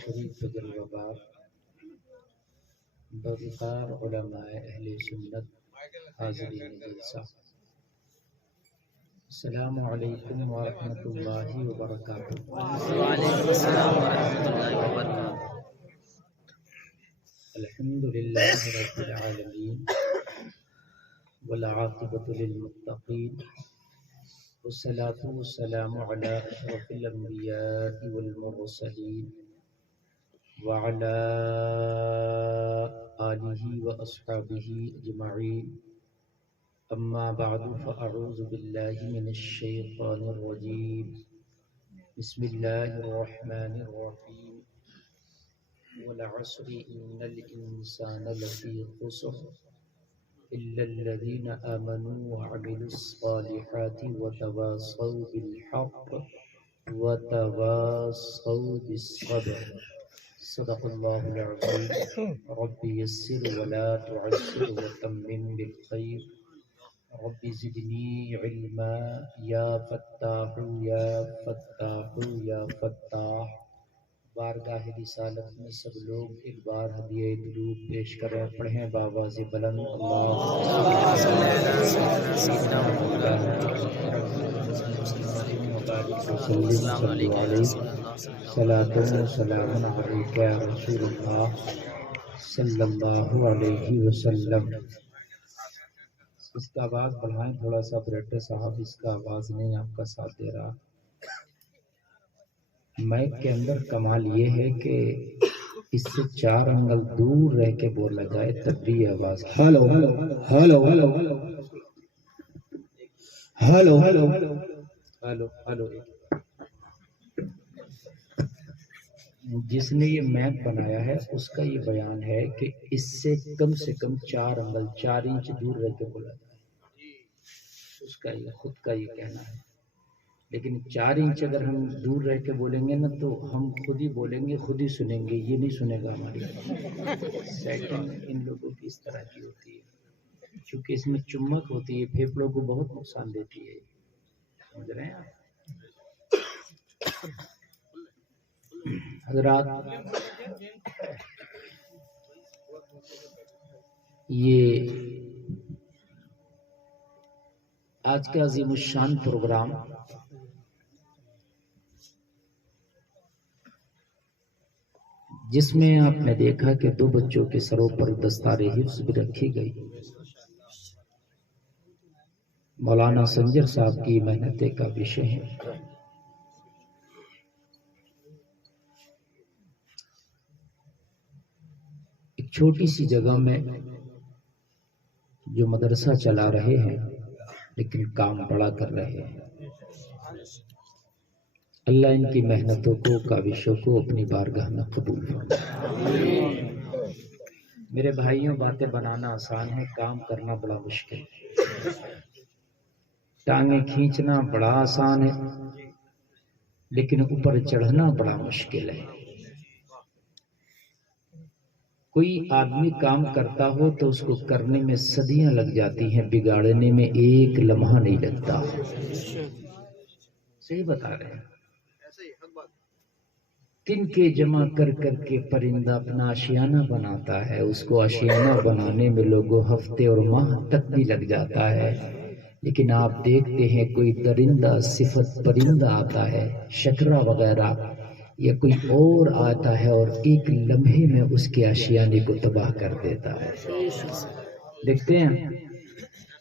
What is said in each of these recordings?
شریف جلوہ بوقار علماء اہل سنت حاضرین جلسہ، السلام علیکم ورحمۃ اللہ وبرکاتہ۔ وعلیکم السلام ورحمۃ اللہ وبرکاتہ۔ الحمد للہ رب العالمین والعاقبۃ للمتقین والصلاة والسلام علی اشرف الانبیاء والمرسلین وعلی آلہ واصحابہ اجمعین، اما بعد فاعوذ باللہ من الشیطان الرجیم، بسم اللہ الرحمن الرحیم، والعصر ان الانسان لفی خسر الا الذین آمنوا وعملوا الصالحات وتواصوا بالحق وتواصوا بالصبر، صدق اللہ العظیم۔ رب یسر ولا تعسر وتمم بالخیر، رب زدنی علما یا فتاح یا فتاح یا فتاح۔ بارگاہ رسالت میں سب لوگ ایک بار ہدیہ درود پیش کریں، پڑھیں بآواز بلند السلام علیکم صلاۃ و سلام علیک یا رسول اللہ صلی اللہ علیہ وسلم۔ اس کا آواز بڑھائیں تھوڑا سا، آپریٹر صاحب اس کا آواز نہیں آپ کا ساتھ دے رہا۔ مائک کے اندر کمال یہ ہے کہ اس سے 4 انگل دور رہ کے بولا جائے تب بھی یہ آواز hello hello hello hello hello hello hello hello. جس نے یہ میپ بنایا ہے اس کا یہ بیان ہے کہ اس سے کم 4 انگل 4 انچ دور رہ کے بولا جائے، اس کا یہ خود کا یہ کہنا ہے۔ لیکن 4 انچ اگر ہم دور رہ کے بولیں گے نا تو ہم خود ہی بولیں گے، خود ہی سنیں گے، یہ نہیں سنے گا ہماری سیٹنگ ان لوگوں کی اس طرح کی ہوتی ہے، کیونکہ اس میں چمک ہوتی ہے، پھیپھڑوں کو بہت نقصان دیتی ہے، سمجھ رہے ہیں آپ؟ حضرات، یہ آج کا عظیم الشان پروگرام جس میں آپ نے دیکھا کہ 2 بچوں کے سروں پر دستار حفظ بھی رکھی گئی، مولانا سنجر صاحب کی محنتیں کا وشے ہے۔ ایک چھوٹی سی جگہ میں جو مدرسہ چلا رہے ہیں لیکن کام بڑا کر رہے ہیں، اللہ ان کی محنتوں کو، کاوشوں کو اپنی بارگاہ میں قبول فرمائے۔ میرے بھائیوں، باتیں بنانا آسان ہے، کام کرنا بڑا مشکل ہے۔ ٹانگیں کھینچنا بڑا آسان ہے لیکن اوپر چڑھنا بڑا مشکل ہے۔ کوئی آدمی کام کرتا ہو تو اس کو کرنے میں صدیاں لگ جاتی ہیں، بگاڑنے میں 1 لمحہ نہیں لگتا۔ صحیح بتا رہے ہیں۔ تن کے جمع کر کر کے پرندہ اپنا آشیانہ بناتا ہے، اس کو آشیانہ بنانے میں لوگوں ہفتے اور ماہ تک بھی لگ جاتا ہے، لیکن آپ دیکھتے ہیں کوئی درندہ صفت پرندہ آتا ہے، شکرا وغیرہ یا کوئی اور آتا ہے اور 1 لمحے میں اس کے آشیانے کو تباہ کر دیتا ہے۔ دیکھتے ہیں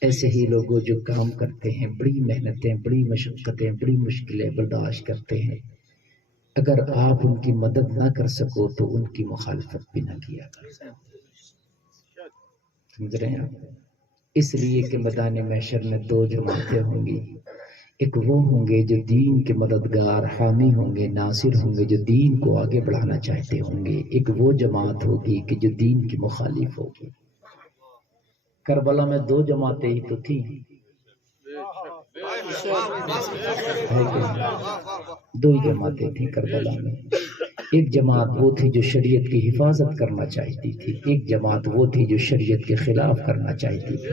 ایسے ہی لوگوں جو کام کرتے ہیں، بڑی محنتیں، بڑی مشقتیں، بڑی مشکلیں برداشت کرتے ہیں، اگر آپ ان کی مدد نہ کر سکو تو ان کی مخالفت بھی نہ کیا کرو۔ سمجھ رہے ہیں آپ؟ اس لیے کہ میدان محشر میں 2 جماعتیں ہوں گی، ایک وہ ہوں گے جو دین کے مددگار حامی ہوں گے، ناصر ہوں گے، جو دین کو آگے بڑھانا چاہتے ہوں گے، ایک وہ جماعت ہوگی کہ جو دین کی مخالف ہوگی۔ کربلا میں 2 جماعتیں ہی تو تھیں، 2 ہی جماعتیں تھیں کربلا میں۔ ایک جماعت وہ تھی جو شریعت کی حفاظت کرنا چاہتی تھی، ایک جماعت وہ تھی جو شریعت کے خلاف کرنا چاہتی تھی۔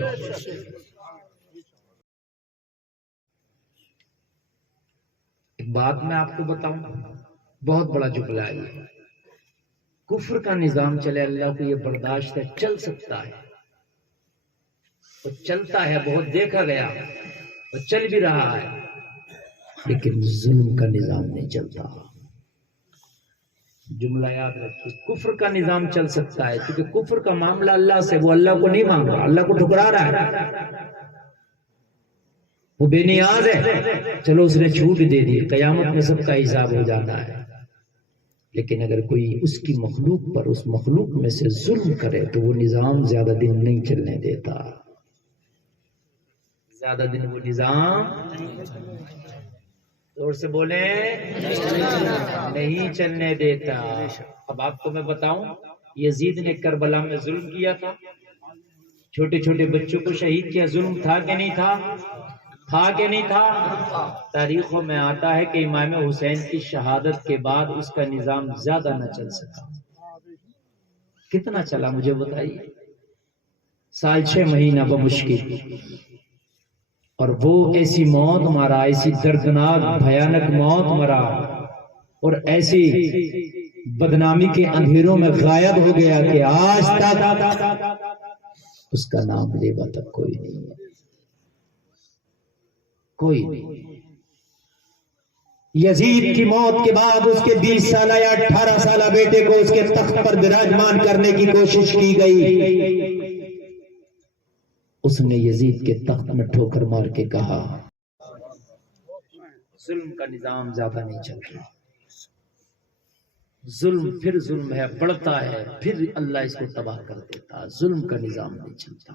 ایک بات میں آپ کو بتاؤں، بہت بڑا جملہ ہے یہ، کفر کا نظام چلے اللہ کو یہ برداشت ہے، چل سکتا ہے، وہ چلتا ہے، بہت دیکھا گیا، وہ چل بھی رہا ہے، لیکن ظلم کا نظام نہیں چلتا۔ جملہ یاد رکھیے، کفر کا نظام چل سکتا ہے کیونکہ کفر کا معاملہ اللہ سے، وہ اللہ کو نہیں مانگ رہا، اللہ کو ٹھکرا رہا ہے، وہ بے نیاز ہے، چلو اس نے چھوٹ دے دی، قیامت میں سب کا حساب ہو جانا ہے۔ لیکن اگر کوئی اس کی مخلوق پر، اس مخلوق میں سے ظلم کرے تو وہ نظام زیادہ دن نہیں چلنے دیتا، زیادہ دن وہ نظام، زور سے بولیں، نہیں چلنے دیتا۔ اب آپ کو میں بتاؤں، یزید نے کربلا میں ظلم کیا تھا، چھوٹے چھوٹے بچوں کو شہید کیا، ظلم تھا کہ نہیں تھا؟ تھا کہ نہیں تھا؟ تاریخوں میں آتا ہے کہ امام حسین کی شہادت کے بعد اس کا نظام زیادہ نہ چل سکا۔ کتنا چلا مجھے بتائیے؟ 6 مہینہ بمشکل، اور وہ ایسی موت مرا، ایسی دردناک بھیانک موت مرا، اور ایسی بدنامی کے اندھیروں میں غائب ہو گیا کہ آج تک اس کا نام لیوا تک کوئی نہیں ہے، کوئی نہیں۔ یزید کی موت کے بعد اس کے 20 سالہ یا 18 سالہ بیٹے کو اس کے تخت پر براجمان کرنے کی کوشش کی گئی، اس نے یزید کے تخت میں ٹھوکر مار کے کہا ظلم کا نظام زیادہ نہیں چل رہا، ظلم پھر ظلم ہے، بڑھتا ہے، پھر اللہ اس کو تباہ کر دیتا، ظلم کا نظام نہیں چلتا۔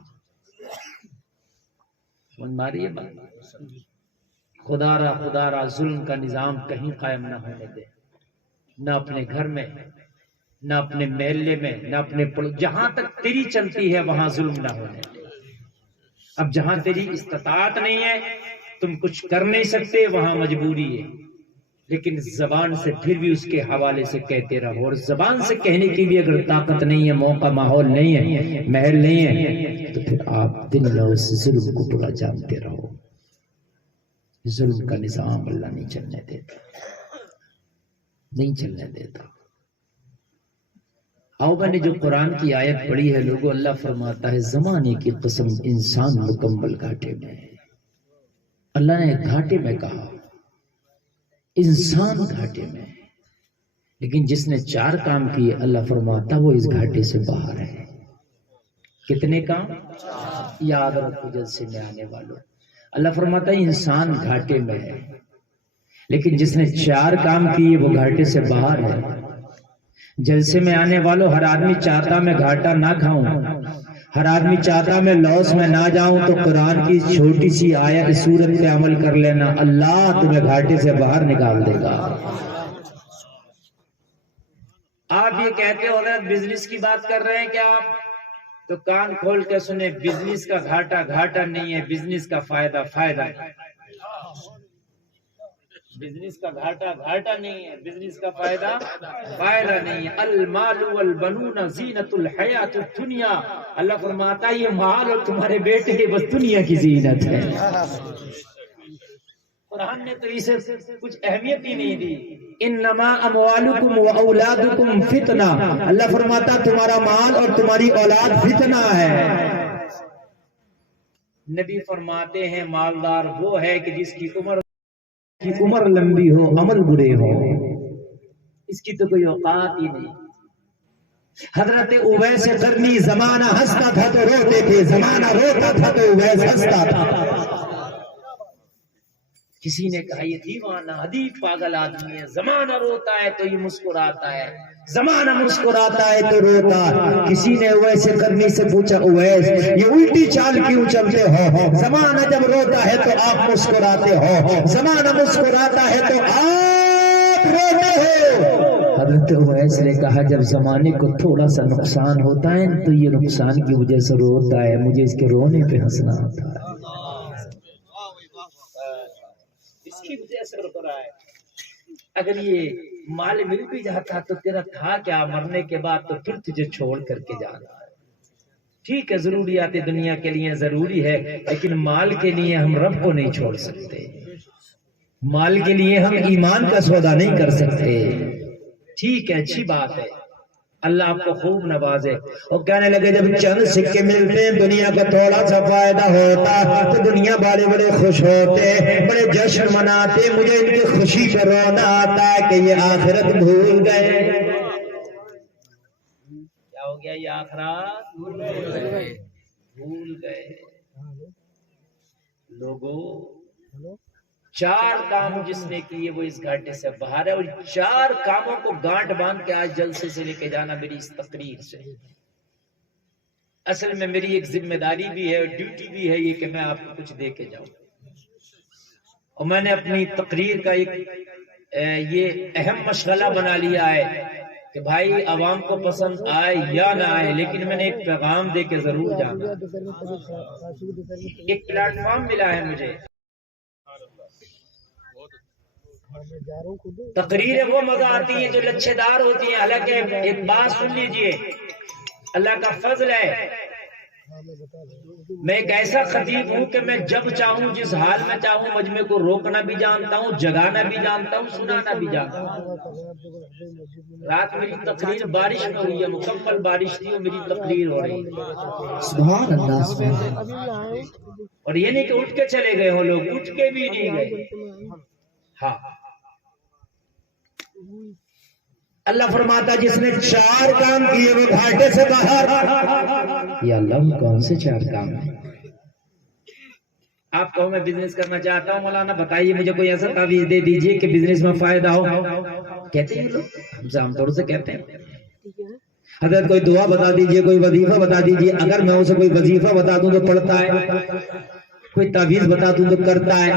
سمجھ ماری ہے بات؟ خدا را ظلم کا نظام کہیں قائم نہ ہونے دے، نہ اپنے گھر میں، نہ اپنے محلے میں، نہ اپنے جہاں تک تیری چلتی ہے وہاں ظلم نہ ہونے دے۔ اب جہاں تیری استطاعت نہیں ہے، تم کچھ کر نہیں سکتے، وہاں مجبوری ہے، لیکن زبان سے پھر بھی اس کے حوالے سے کہتے رہو، اور زبان سے کہنے کی بھی اگر طاقت نہیں ہے، موقع ماحول نہیں ہے، محل نہیں ہے، تو پھر آپ دل میں اس ظلم کو برا جانتے رہو۔ ظلم کا نظام اللہ نہیں چلنے دیتا، نہیں چلنے دیتا۔ آؤ میں نے جو قرآن کی آیت پڑھی ہے لوگوں، اللہ فرماتا ہے زمانے کی قسم انسان مکمل گھاٹے میں ہے۔ اللہ نے گھاٹے میں کہا، انسان گھاٹے میں ہے، لیکن جس نے 4 کام کیے اللہ فرماتا وہ اس گھاٹے سے باہر ہے۔ کتنے کام؟ یاد رکھو جلسے میں آنے والوں، اللہ فرماتا ہے انسان گھاٹے میں ہے، لیکن جس نے 4 کام کیے وہ گھاٹے سے باہر ہے۔ جلسے میں آنے والوں، ہر آدمی چاہتا میں گھاٹا نہ کھاؤں، ہر آدمی چاہتا میں لاس میں نہ جاؤں، تو قرآن کی چھوٹی سی آیت سورت پہ عمل کر لینا، اللہ تمہیں گھاٹے سے باہر نکال دے گا۔ آپ یہ کہتے ہو حضرت بزنس کی بات کر رہے ہیں کیا آپ؟ تو کان کھول کے سنیں، بزنس کا گھاٹا گھاٹا نہیں ہے، بزنس کا فائدہ فائدہ ہے۔ بزنس کا گھاٹا گھاٹا نہیں ہے، بزنس کا فائدہ فائدہ نہیں ہے۔ المال والبنون زینت الحیات الدنیا، اللہ فرماتا ہے یہ مال اور تمہارے بیٹے بس دنیا کی زینت ہے۔ قرآن نے تو اسے کچھ اہمیت ہی نہیں دی۔ انما اموالکم و اولادکم فتنہ، اللہ فرماتا تمہارا مال اور تمہاری اولاد فتنہ ہے۔ نبی فرماتے ہیں مالدار وہ ہے کہ جس کی عمر لمبی ہو، عمل برے ہو، اس کی تو کوئی اوقات ہی نہیں۔ حضرت اویس قرنی زمانہ ہنستا تھا تو روتے تھے، زمانہ روتا تھا تو اویس ہنستا تھا۔ کسی نے کہا یہ دیوانہ ادیب پاگل آدمی ہے، زمانہ روتا ہے تو یہ مسکراتا ہے، زمانہ مسکراتا ہے تو روتا۔ کسی نے اویس قرنی سے پوچھا اویس یہ الٹی چال کیوں چلتے ہو؟ زمانہ جب روتا ہے تو آپ مسکراتے ہو، زمانہ مسکراتا ہے تو آپ روتے ہو۔ حضرت اویس نے کہا جب زمانے کو تھوڑا سا نقصان ہوتا ہے تو یہ نقصان کی وجہ سے روتا ہے، مجھے اس کے رونے پہ ہنسنا آتا ہے، اس کی وجہ سے رو رہا ہے۔ اگر یہ مال مل بھی جاتا تو تیرا تھا کیا، مرنے کے بعد تو پھر تجھے چھوڑ کر کے جانا ہے۔ ٹھیک ہے ضروریات دنیا کے لیے ضروری ہے، لیکن مال کے لیے ہم رب کو نہیں چھوڑ سکتے، مال کے لیے ہم ایمان کا سودا نہیں کر سکتے۔ ٹھیک ہے اچھی بات ہے، اللہ آپ کو خوب نوازے. اور کہنے لگے جب چند سکے ملتے ہیں دنیا کا تھوڑا سا فائدہ ہوتا تو دنیا والے بڑے خوش ہوتے, بڑے جشن مناتے, مجھے ان کی خوشی پہ رونا آتا ہے کہ یہ آخرت بھول گئے. کیا ہو گیا؟ یہ آخرت بھول گئے. لوگوں 4 کام جس نے کیے وہ اس گھاٹے سے باہر ہے, اور 4 کاموں کو گانٹ باندھ کے آج جلسے سے لے کے جانا میری اس تقریر سے. اصل میں میری ایک ذمہ داری بھی ہے, ڈیوٹی بھی ہے یہ کہ میں آپ کو کچھ دے کے جاؤں. اور میں نے اپنی تقریر کا ایک یہ اہم مشغلہ بنا لیا ہے کہ بھائی عوام کو پسند آئے یا نہ آئے لیکن میں نے ایک پیغام دے کے ضرور جانا. ایک پلیٹ فارم ملا ہے مجھے. تقریریں وہ مزہ آتی ہیں جو لچھے دار ہوتی ہیں. حالانکہ ایک بات سن لیجئے, اللہ کا فضل ہے میں ایک ایسا خطیب ہوں کہ میں جب چاہوں جس حال میں چاہوں مجمع کو روکنا بھی جانتا ہوں, جگانا بھی جانتا ہوں, سنانا بھی جانتا ہوں. رات میری تقریر بارش میں ہوئی ہے, مکمل بارش تھی اور میری تقریر ہو رہی ہے. سبحان اللہ سبحان اللہ. اور یہ نہیں کہ اٹھ کے چلے گئے ہوں لوگ, اٹھ کے بھی نہیں گئے. ہاں اللہ فرماتا جس نے 4 کام کیے وہ گھاٹے سے باہر. یا اللہ کون سے 4 کام ہیں؟ آپ کہو میں بزنس کرنا چاہتا ہوں, مولانا بتائیے مجھے کوئی ایسا تعویذ دے دیجئے کہ بزنس میں فائدہ ہو. کہتے ہیں لوگ, ہم سے عام طور سے کہتے ہیں حضرت کوئی دعا بتا دیجئے, کوئی وظیفہ بتا دیجئے. اگر میں اسے کوئی وظیفہ بتا دوں تو پڑھتا ہے, کوئی تعویذ بتا دوں تو کرتا ہے.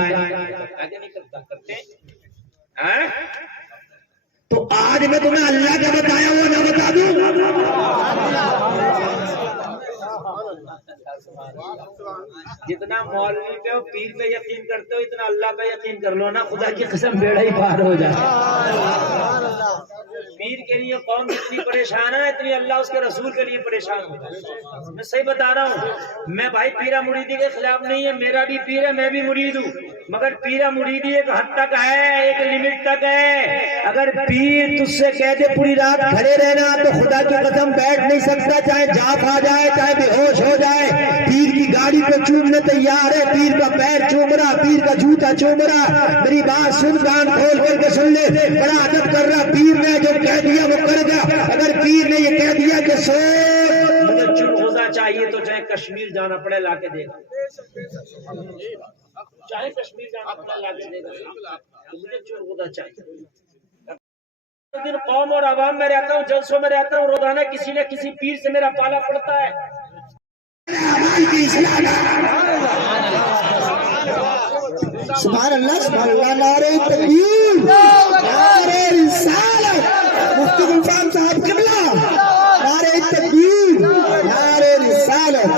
تو آج میں تمہیں اللہ کا بتایا وہ نہ بتا دوں. جتنا مولوی پہ اور پیر پہ یقین کرتے ہو اتنا اللہ پہ یقین کر لو نا, خدا کی قسم بیڑا ہی پار ہو جائے. پیر کے لیے قوم جتنی پریشان ہے اتنی اللہ اس کے رسول کے لیے پریشان ہوتا ہے. میں صحیح بتا رہا ہوں. میں بھائی پیرا مریدی کے خلاف نہیں ہے, میرا بھی پیر ہے, میں بھی مرید ہوں, مگر پیرا مریدی ایک حد تک ہے, ایک لمٹ تک ہے. اگر پیر تجھ سے کہہ دے پوری رات کھڑے رہنا تو خدا کی قسم بیٹھ نہیں سکتا, چاہے جاپ آ جائے چاہے بے ہوش ہو جائے. پیر کی گاڑی کو چومنے تیار ہے, پیر کا پیر چوم رہا, پیر کا جوتا چوم رہا. میری بات سن, کان کھول کر کے سن لے, بڑا ادب کر رہا. پیر نے جو کہہ دیا وہ کر گا. اگر پیر نے یہ کہہ دیا کہ سوچ مجھے چپ ہونا چاہیے تو چاہے کشمیر جانا پڑے لا کے دے گا, چاہے کشمیر جانا پڑے لا کے دے گا, مجھے چپ ہونا چاہیے. دن قوم اور عوام میں رہتا ہوں, جلسوں میں رہتا ہوں, روزانہ کسی نہ کسی پیر سے میرا پالا پڑتا ہے. سبحان اللہ سبحان اللہ. نعرہ تکبیر, نعرہ رسالت, مفتی غلفان صاحب قبلہ, نعرہ تکبیر, نعرہ رسالت.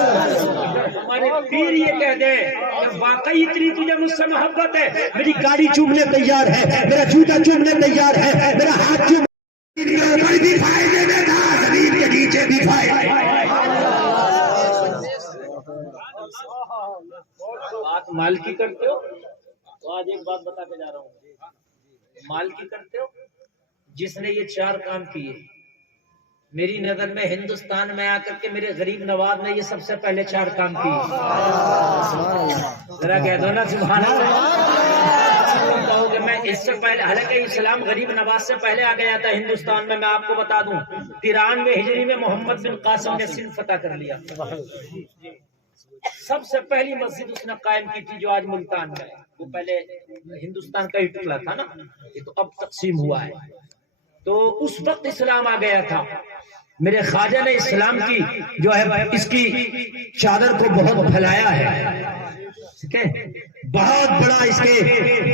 ہمارے پیر یہ کہہ دیں کہ واقعی اتنی تجھے مجھ سے محبت ہے, میری گاڑی چومنے تیار ہے, میرا جوتا چومنے تیار ہے, میرا ہاتھ چومنے کے نیچے بھی بات مال کی کرتے ہو. تو آج ایک بات بتا کے جا رہا ہوں, مال کی کرتے ہو. جس نے یہ 4 کام کیے میری نظر میں ہندوستان میں آ کر کے میرے غریب نواز نے یہ سب سے پہلے 4 کام کیے. ذرا کہہ دو نا سبحان اللہ. کہو کہ میں اس سے پہلے, حالانکہ اسلام غریب نواز سے پہلے آ گیا تھا ہندوستان میں. میں آپ کو بتا دوں 93 ہجری میں محمد بن قاسم نے سندھ فتح کر لیا. سب سے پہلی مسجد اس نے قائم کی تھی جو آج ملتان میں ہے. وہ پہلے ہندوستان کا ہی ٹکڑا تھا نا, یہ تو اب تقسیم ہوا ہے. تو اس وقت اسلام آ گیا تھا. میرے خواجہ نے اسلام کی جو ہے اس کی چادر کو بہت پھیلایا ہے, ٹھیک ہے, بہت بڑا اس کے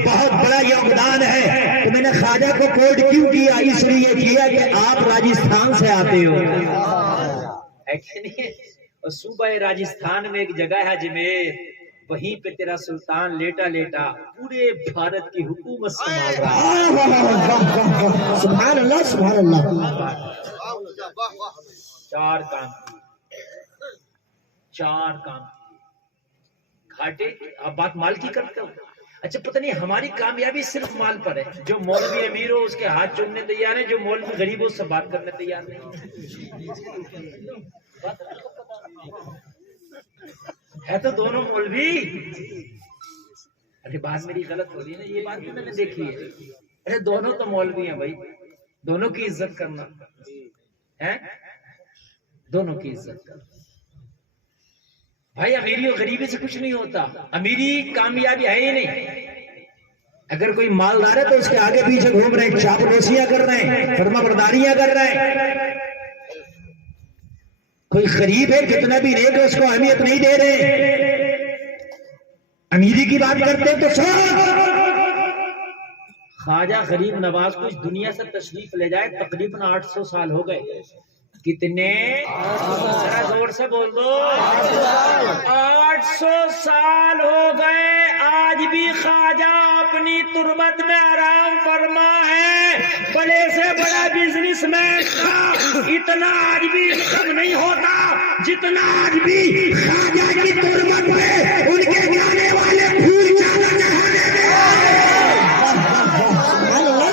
بہت بڑا یوگدان ہے. تو میں نے خواجہ کو کوڈ کیوں کیا؟ اس لیے کیا کہ آپ راجستھان سے آتے ہو, ہے کہ نہیں. اور صوبہ راجستھان میں ایک جگہ ہے اجمیر, وہیں پہ تیرا سلطان لیٹا لیٹا پورے بھارت کی حکومت سنبھال رہا ہے. سبحان اللہ سبحان اللہ. 4 کام کیے, 4 کام کیے. گھاٹے, آپ بات مال کی کرتے ہو. اچھا پتہ نہیں ہماری کامیابی صرف مال پر ہے. جو مولوی امیر ہو اس کے ہاتھ چومنے تیار ہے, جو مولوی غریب ہو اس سے بات کرنے تیار نہیں ہے. تو دونوں مولوی. ارے بات میری غلط ہو رہی ہے نا, یہ بات بھی میں نے دیکھی ہے. ارے دونوں تو مولوی ہیں بھائی, دونوں کی عزت کرنا ہے, دونوں کی عزت کرنا. بھائی امیری اور غریبی سے کچھ نہیں ہوتا, امیری کامیابی ہے ہی نہیں. اگر کوئی مالدار ہے تو اس کے آگے پیچھے گھوم رہے ہیں, چاپلوسیاں کر رہے ہیں, فرما برداریاں کر رہے ہیں. کوئی غریب ہے کتنا بھی نیک ہے اس کو اہمیت نہیں دے رہے. امیری کی بات کرتے ہیں تو سب خواجہ غریب نواز کو اس دنیا سے تشریف لے جائے تقریباً 800 سال ہو گئے. کتنے؟ ذرا زور سے بول دو. 800 سال ہو گئے. آج بھی خواجہ اپنی تربت میں آرام فرما ہے. بڑے سے بڑا بزنس مین کا اتنا آج بھی کم نہیں ہوتا جتنا آج بھی خواجہ کی تربت میں ان کے جانے والے پھول چادر چڑھانے میں.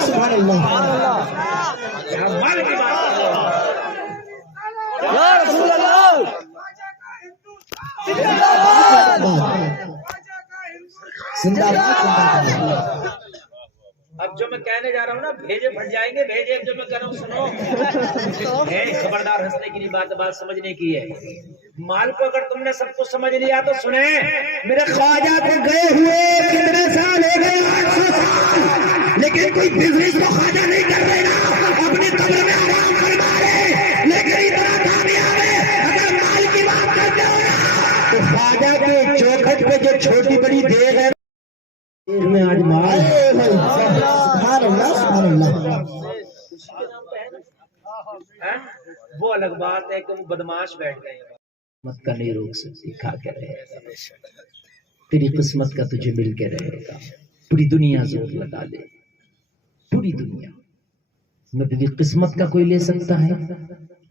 سبحان اللہ. مال کی بات اب جو میں کہنے جا رہا ہوں نا, بھیجے پھٹ جائیں گے. بھیجے جو میں کہہ رہا ہوں سنو, خبردار ہنسنے کی نہیں بات سمجھنے کی ہے. مال کو اگر تم نے سب کچھ سمجھ لیا تو سنیں, میرے خواجہ کو گئے ہوئے کتنے سال ہو گئے؟ 800 سال. لیکن کوئی بزنس کو خواجہ نہیں کر رہے نا, اپنی قبر میں آرام فرما رہے. لیکن اتنا کامیاب ہے. اگر مال کی بات کرتے ہو نا تو خواجہ کے چوکھٹ پہ جو چھوٹی بڑی دیگ ہے میں آج مال. سبحان اللہ. سبحان اللہ. وہ الگ بات ہے کہ وہ بدماش بیٹھ گئے. قسمت کا نہیں روک سکتی, کھا کے رہے گا. تیری قسمت کا تجھے مل کے رہے گا. پوری دنیا زور لگا لے, پوری دنیا. نہ تیری قسمت کا کوئی لے سکتا ہے,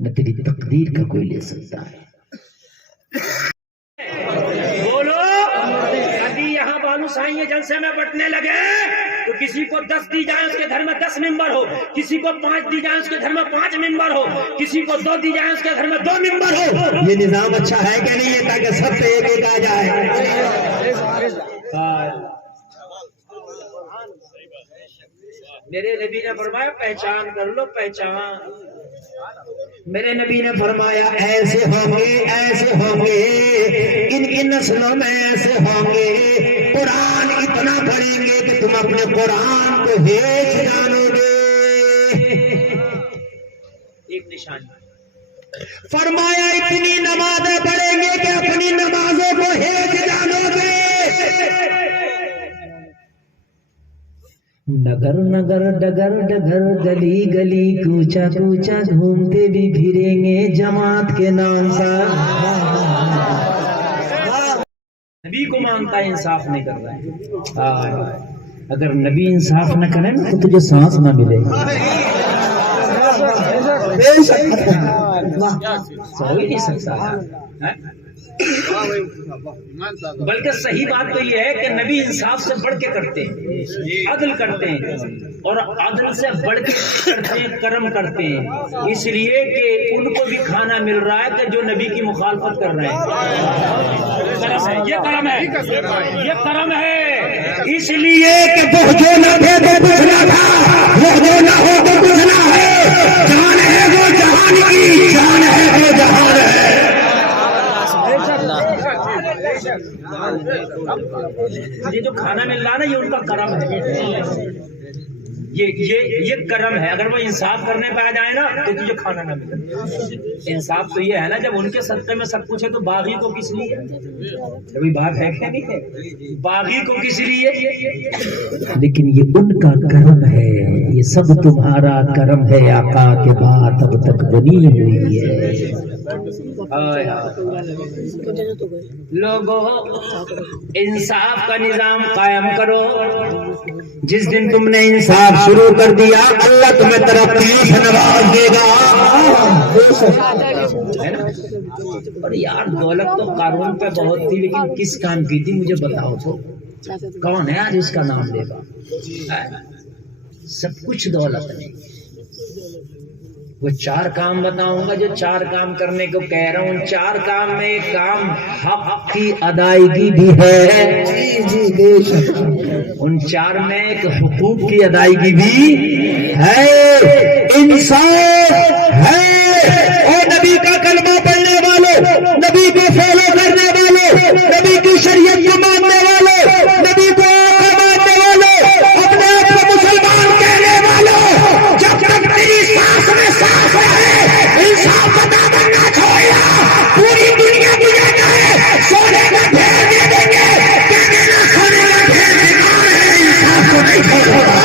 نہ تیری تقدیر کا کوئی لے سکتا ہے. بولو, ابھی یہاں بانو سائیں جلسے میں بٹنے لگے تو کسی کو 10 دی جائے اس کے گھر میں 10 ممبر ہو, کسی کو 5 دی جائے اس کے گھر میں 5 ممبر ہو, کسی کو 2 دی جائے اس کے گھر میں 2 ممبر ہو. یہ نظام اچھا ہے کہ نہیں ہے, تاکہ سب سے ایک آ جائے. میرے نبی نے فرمایا پہچان کر لو, پہچان. میرے نبی نے فرمایا ایسے ہوں گے, ان کی نسلوں میں ایسے ہوں گے, قرآن اتنا پڑھیں گے کہ تم اپنے قرآن کو ہیچ جانو گے. ایک نشانی فرمایا اتنی نمازیں پڑھیں گے کہ اپنی نمازوں کو ہیچ جانو گے. نگر نگر ڈگر ڈگر گلی گلی کوچا کوچا گھومتے بھی پھریں گے جماعت کے نام سے. نبی کو مانتا ہے, انصاف نہیں کر رہا ہے. اگر نبی انصاف نہ کرے نا تو تجھے سانس نہ ملے. سو ہی نہیں سکتا. بلکہ صحیح بات تو یہ ہے کہ نبی انصاف سے بڑھ کے کرتے ہیں, عدل کرتے ہیں, اور عدل سے بڑھ کے کرتے ہیں, کرم کرتے ہیں. اس لیے کہ ان کو بھی کھانا مل رہا ہے کہ جو نبی کی مخالفت کر رہے ہیں. یہ کرم ہے, یہ کرم ہے. اس لیے کہ جو نہ دے تو کچھ نہ تھا, وہ جو نہ ہو تو کچھ نہ ہے. جان ہے وہ جہان کی, جان ہے وہ جہان ہے. یہ جو کھانا مل رہا ہے نا, یہ ان کا کرم ہے. یہ کرم ہے. اگر وہ انصاف کرنے پہ آ جائے نا تو تجھے کھانا نہ ملے. انصاف تو یہ ہے نا, جب ان کے صدقے میں سب کچھ ہے تو باغی کو کس لیے؟ ابھی بات ہے کہ نہیں ہے, باغی کو کس لیے؟ لیکن یہ ان کا کرم ہے, یہ سب تمہارا کرم ہے. آقا کے بات اب تک بنی ہوئی ہے. لوگوں, انصاف کا نظام قائم کرو. جس دن تم نے انصاف شروع کر دیا, اللہ تمہیں ترقی سے نواز دے گا. اور یار دولت تو قارون پہ بہت تھی, لیکن کس کام کی تھی مجھے بتاؤ تو. کون ہے آج اس کا نام لے گا؟ سب کچھ دولت نہیں. وہ 4 کام بتاؤں گا جو 4 کام کرنے کو کہہ رہا ہوں. 4 کام میں ایک کام حق کی ادائیگی بھی ہے. جی بے شک. ان 4 میں ایک حقوق کی ادائیگی بھی ہے، انصاف ہے. اور نبی کا کلمہ پڑھنے والوں، نبی کو فالو کرنے والوں، نبی کی شریعت کو ماننے والوں، نبی کو ماننے والوں، اپنے آپ کو مسلمان کہنے والوں، جب تک تیری سانس میں سانس ہے انصاف کا دامن نہ چھوڑنا. پوری دنیا تجھے کہے سونے کا ڈھیر دے دیں گے، کہنے نہ سونے کا ڈھیر بیکار ہے، انصاف کو نہیں چھوڑنا.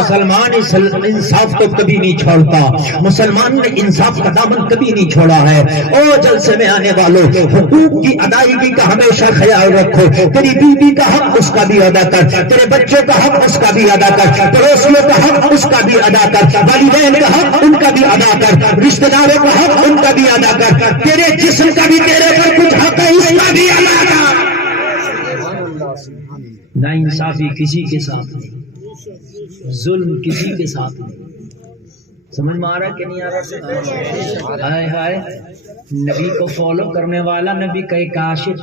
مسلمان انصاف کو کبھی نہیں چھوڑتا. مسلمان نے انصاف کا دامن کبھی نہیں چھوڑا ہے. او جلسے میں آنے والوں، حقوق کی ادائیگی کا ہمیشہ خیال رکھو. تیری بیوی کا حق اس کا بھی ادا کر، تیرے بچوں کا حق اس کا بھی ادا کر، پڑوسیوں کا حق اس کا بھی ادا کر، والدین کا حق ان کا بھی ادا کر، رشتہ داروں کا حق ان کا بھی ادا کر، تیرے جسم کا بھی تیرے پر کچھ حق ہے اس کا بھی ادا کر. نا انصافی کسی کے ساتھ نہیں، ظلم کسی کے ساتھ نہیں. سمجھ میں آ رہا کہ نہیں آ رہا؟ ہائے ہائے، نبی کو فالو کرنے والا نبی کا ایک عاشق.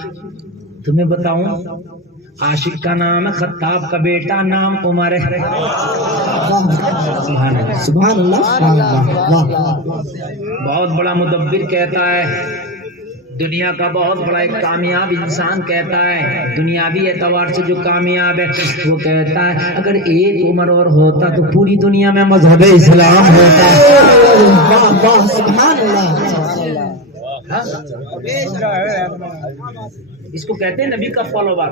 تمہیں بتاؤں، عاشق کا نام ہے خطاب کا بیٹا نام عمر ہے. سبحان اللہ سبحان اللہ. بہت بڑا مدبر کہتا ہے، دنیا کا بہت بڑا ایک کامیاب انسان کہتا ہے، دنیاوی اعتبار سے جو کامیاب ہے، وہ کہتا ہے اگر ایک عمر اور ہوتا تو پوری دنیا میں مذہب اسلام ہوتا. سبحان اللہ. اس کو کہتے ہیں نبی کا فالوور،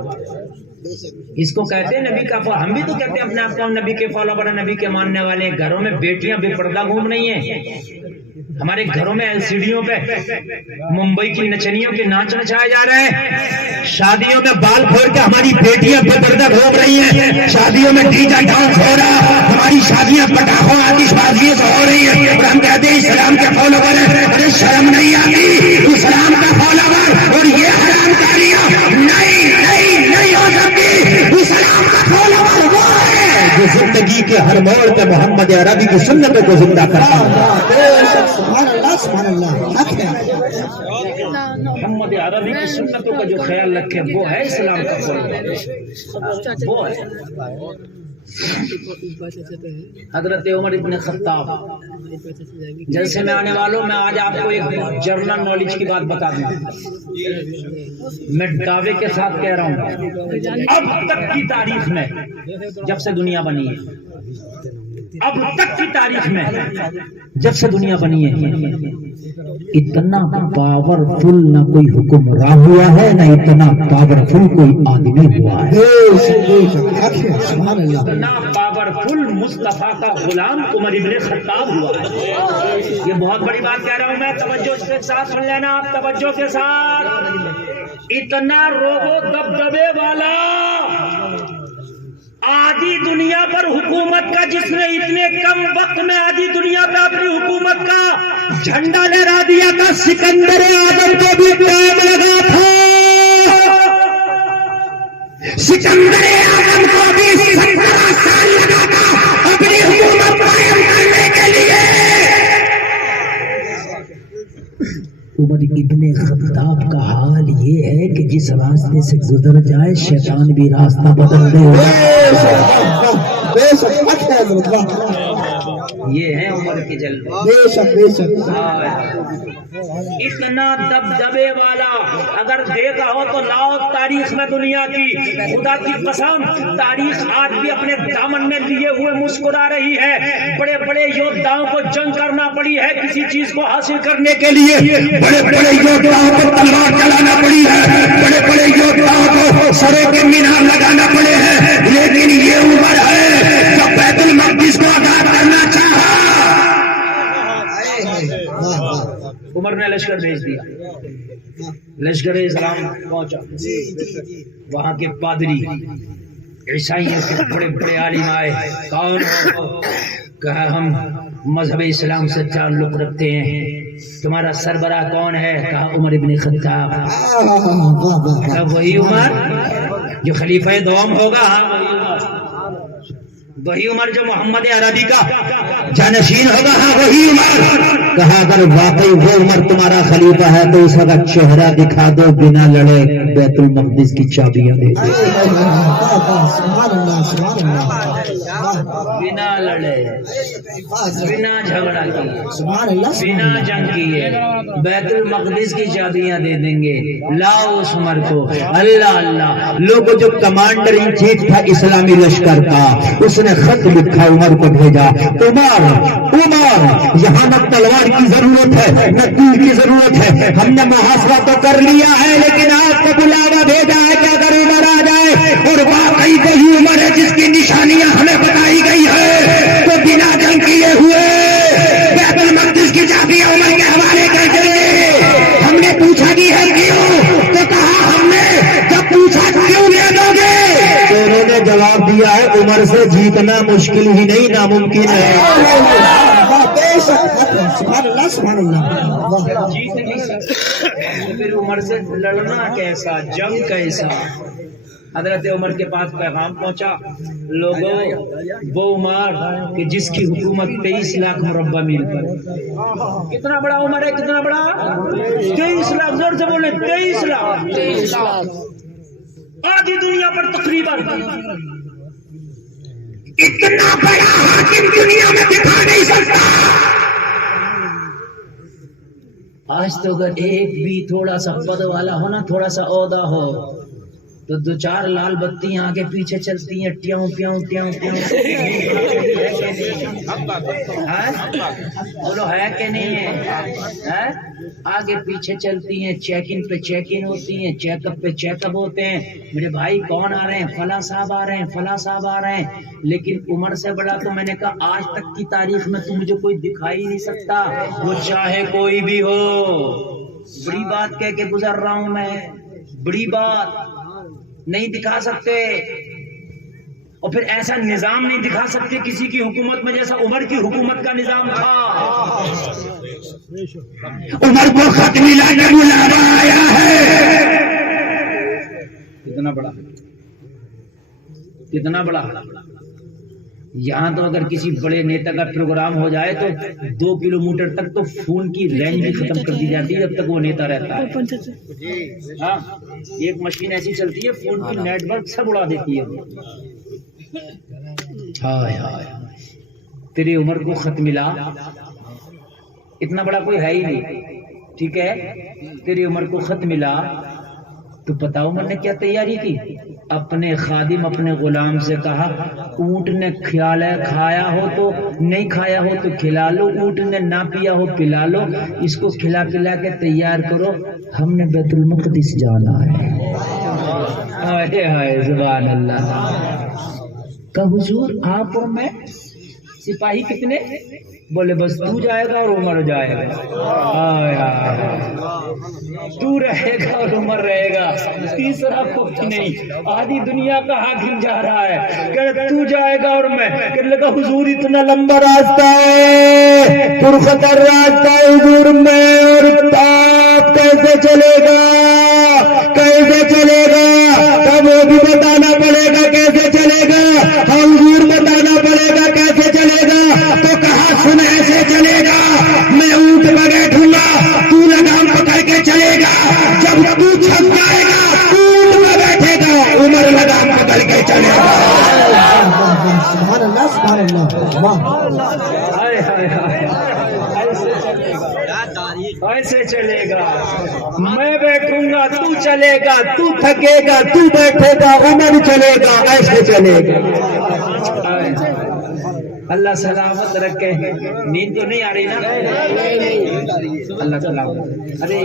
اس کو کہتے ہیں نبی کا فالوور. ہم بھی تو کہتے ہیں اپنے آپ کو ہم نبی کے فالوور ہیں، نبی کے ماننے والے ہیں. گھروں میں بیٹیاں بے پردہ گھوم رہی ہیں، ہمارے گھروں میں LCDوں پہ ممبئی کی نچنیوں کے ناچ نچائے جا رہے ہیں، شادیوں میں بال پھوڑ کے ہماری بیٹیاں بے پردہ گھوم رہی ہیں، شادیوں میں DJ ڈانس ہو رہا، ہماری شادیاں پٹاخوں آتش بازیوں سے ہو رہی ہیں، اور ہم کہتے ہیں اسلام کے فالوور ہیں. ارے شرم نہیں آتی؟ اسلام کا فالوور اور یہ حرام کاریاں نہیں ہو سکتی. اسلام کا فالوور وہ ہے جو زندگی کے ہر موڑ پہ محمد عربی کی سنتوں کو زندہ کرتا ہے. سبحان اللہ سبحان اللہ. محمد عربی کی سنتوں کا جو خیال رکھے وہ ہے اسلام کا فالوور، وہ ہے. حضرت عمر ابن خطاب. جلسے میں آنے والوں، میں آج آپ کو ایک جرنل نالج کی بات بتا دوں. میں دعوے کے ساتھ کہہ رہا ہوں، اب تک کی تاریخ میں جب سے دنیا بنی ہے، اب تک کی تاریخ میں جب سے دنیا بنی ہے، اتنا پاورفل نہ کوئی حکمراں ہوا ہے، نہ اتنا پاورفل کوئی آدمی ہوا ہے. اتنا پاورفل مصطفیٰ کا غلام عمر ابن خطاب ہوا ہے. یہ بہت بڑی بات کہہ رہا ہوں میں، توجہ کے ساتھ سن لینا آپ، توجہ کے ساتھ. اتنا روبو دبدبے والا آدھی دنیا پر حکومت کا، جس نے اتنے کم وقت میں آدھی دنیا پہ اپنی حکومت کا جھنڈا لہرا دیا تھا، سکندر اعظم کو بھی ٹائم لگا تھا. سکندر اعظم کو بھی 17 سال لگا تھا اپنی حکومت قائم کرنے کے لیے. عمر ابن خطاب کا حال یہ ہے کہ جس راستے سے گزر جائے شیطان بھی راستہ بدل دے. یہ ہے عمر کے جلوے. اتنا دبدبے والا، اگر دیکھا ہو تو لاؤ تاریخ میں دنیا کی، خدا کی قسم تاریخ آج بھی اپنے دامن میں لیے ہوئے مسکرا رہی ہے. بڑے بڑے یودھاؤں کو جنگ کرنا پڑی ہے کسی چیز کو حاصل کرنے کے لیے، بڑے بڑے یودھاؤں کو تلوار چلانا پڑی ہے، بڑے بڑے یودھاؤں کو سروں کے مینار لگانا پڑے ہیں، لیکن یہ عمر ہے جو بیت المقدس کو آزاد کرنا چاہا. عمر نے لشکر بھیج دیا، لشکر اسلام پہنچا، وہاں کے پادری عیسائیوں کے بڑے بڑے عالم آئے، کون ہو؟ کہا ہم مذہب اسلام سے تعلق رکھتے ہیں، تمہارا سربراہ کون ہے؟ کہا عمر ابن خطاب۔ کہا وہی عمر جو خلیفہ دوم ہوگا؟ وہی عمر جو محمد عربی کا جانشین ہوگا؟ ہاں وہی عمر۔ کہا اگر واقعی وہ عمر تمہارا خلیفہ ہے تو اس کا چہرہ دکھا دو، بنا لڑے بیت المقدس کی چابیاں دے دو۔ بنا لڑے، بنا جھگڑا کیے، بنا جنگ کیے بیت المقدس کی چابیاں دے دیں گے۔ لاؤ اس عمر کو۔ اللہ اللہ، لوگوں جو کمانڈر ان چیف تھا اسلامی لشکر کا، اس نے خط لکھا عمر کو بھیجا، عمر عمر یہاں نہ تلوار کی ضرورت ہے نہ تیر کی ضرورت ہے، ہم نے محاصرہ تو کر لیا ہے لیکن آپ کو بلاوا بھیجا ہے کہ اگر عمر آ جائے اور واقعی وہی عمر ہے جس کی نشانیاں ہمیں بتائی گئی ہے تو بنا جنگ کیے ہوئے بیت المقدس کی چابیاں عمر کے حوالے کر دیں۔ ہم نے پوچھا بھی ہے کیوں؟ تو کہا ہم نے جب پوچھا کیوں دے دو گے تو انہوں نے جواب دیا ہے عمر سے جیتنا مشکل ہی نہیں ناممکن ہے۔ جیت نہیں سکتے، پھر عمر سے لڑنا کیسا، جنگ کیسا؟ حضرت عمر کے پاس پیغام پہنچا، لوگوں وہ عمر کہ جس کی حکومت 23 لاکھ مربع میل پر۔ کتنا بڑا عمر ہے، کتنا بڑا؟ 23 لاکھ، زور سے بولے 23 لاکھ، آدھی دنیا پر تقریباً۔ اتنا بڑا حاکم دنیا میں دکھا نہیں سکتا۔ آج تو اگر ایک بھی تھوڑا سا پد والا ہو نا، تھوڑا سا عہدہ ہو تو 2-4 لال بتیاں آگے پیچھے چلتی ہیں، ٹیوں ٹیوں ٹیوں ٹیوں۔ بولو ہے کہ نہیں ہے؟ آگے پیچھے چلتی ہیں، چیک ان پہ چیک ان ہوتی ہیں، چیک اپ پہ چیک اپ ہوتے ہیں، میرے بھائی کون آ رہے ہیں؟ فلاں صاحب آ رہے ہیں، فلاں صاحب آ رہے ہیں۔ لیکن عمر سے بڑا تو میں نے کہا آج تک کی تاریخ میں تو مجھے کوئی دکھائی نہیں سکتا، وہ چاہے کوئی بھی ہو۔ بڑی بات کہہ کے گزر رہا ہوں میں، بڑی بات نہیں دکھا سکتے، اور پھر ایسا نظام نہیں دکھا سکتے کسی کی حکومت میں جیسا عمر کی حکومت کا نظام تھا۔ عمر کو خط ملا کے بلاوا آیا ہے، کتنا بڑا، کتنا بڑا۔ یہاں تو اگر کسی بڑے نیتا کا پروگرام ہو جائے تو 2 کلومیٹر تک تو فون کی رینج بھی ختم کر دی جاتی ہے جب تک وہ نیتا رہتا ہے۔ ہاں، ایک مشین ایسی چلتی ہے فون کی نیٹ ورک سب اڑا دیتی ہے۔ ہائے ہائے، تیری عمر کو خط ملا، اتنا بڑا کوئی ہے ہی نہیں، ٹھیک ہے؟ تیری عمر کو خط ملا تو پتا عمر نے کیا تیاری کی؟ اپنے خادم اپنے غلام سے کہا اونٹ نے کھایا ہو تو نہیں کھایا ہو تو کھلا لو، اونٹ نے نہ پیا ہو پلا لو، اس کو کھلا پلا کے تیار کرو، ہم نے بیت المقدس جانا ہے۔ ہائے ہائے سبحان اللہ۔ کہ حضور آپ اور میں، سپاہی کتنے؟ بولے بس تو جائے گا اور عمر جائے گا۔ تو رہے گا اور عمر رہے گا، تیسرا کوئی نہیں۔ آدھی دنیا کا حاکم جا رہا ہے، کہ تو جائے گا اور میں۔ کہنے لگا حضور اتنا لمبا راستہ ہے، پرخطر راستہ ہے حضور، میں اور آپ کیسے چلے گا، کیسے چلے گا؟ تب وہ بھی بتانا پڑے گا کیسے چلے گا، حضور بتانا پڑے گا کیسے چلے گا۔ تو کہا سن ایسے چلے گا، میں اونٹ پہ بیٹھوں گا، تو لگام پکڑ کے چلے گا، جب تو چھپ جائے گا اونٹ پہ بیٹھے گا، عمر لگام پکڑ کے چلے گا۔ سبحان اللہ سبحان اللہ۔ ہائے ہائے ہائے، ایسے چلے گا، میں بیٹھوں گا تو چلے گا، تو تھکے گا تو بیٹھے گا، عمر چلے گا، ایسے چلے گا۔ اللہ سلامت رکھے۔ نیند تو نہیں آ رہی نا؟ اللہ سلامت۔ ارے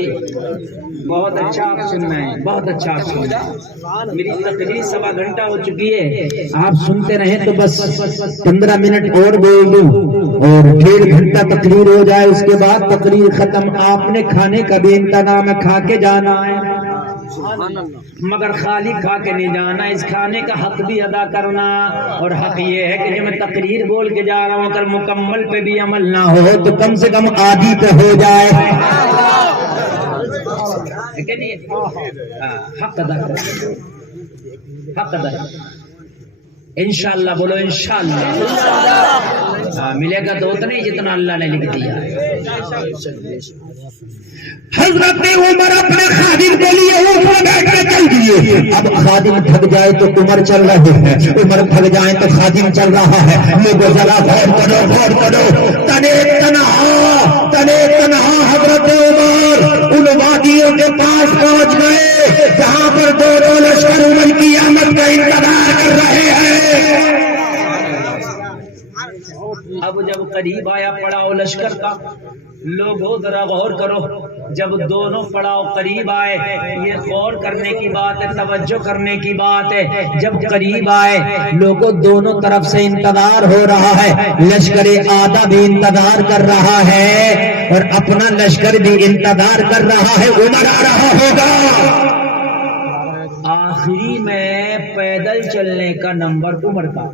بہت اچھا آپ سننا ہے، بہت اچھا آپ سننا ہے۔ میری تقریر 1.25 گھنٹہ ہو چکی ہے، آپ سنتے رہیں تو بس 15 منٹ اور بول دوں اور 1.5 گھنٹہ تقریر ہو جائے، اس کے بعد تقریر ختم۔ آپ نے کھانے کا بھی انتظام ہے، کھا کے جانا ہے۔ مگر خالی کھا کے نہیں جانا، اس کھانے کا حق بھی ادا کرنا. اور حق یہ ہے کہ جو میں تقریر بول کے جا رہا ہوں اگر مکمل پہ بھی عمل نہ ہو تو کم سے کم آدھی پہ ہو جائے. حق ادا کر، حق ادا کر. انشاءاللہ بولو انشاءاللہ. ملے گا تو اتنا ہی جتنا اللہ نے لکھ دیا. حضرت عمر اپنے خادم کے لیے اوپر بیٹھ کے چل دیے. اب خادم تھک جائے تو عمر چل رہے ہیں، عمر تھک جائے تو خادم چل رہا ہے. لوگوں ذرا غور کرو، غور کرو. تنے تنہا حضرت عمر ان وادیوں کے پاس پہنچ گئے جہاں پر دو لشکر عمر کی آمد کا انتظار کر رہے ہیں. اب جب قریب آیا پڑاؤ لشکر کا، لوگوں ذرا غور کرو. جب دونوں پڑاؤ قریب آئے، یہ غور کرنے کی بات ہے، توجہ کرنے کی بات ہے. جب قریب آئے لوگوں دونوں طرف سے انتظار ہو رہا ہے. لشکر آدھا بھی انتظار کر رہا ہے اور اپنا لشکر بھی انتظار کر رہا ہے. عمر آ رہا ہوگا. آخری میں پیدل چلنے کا نمبر عمر کا،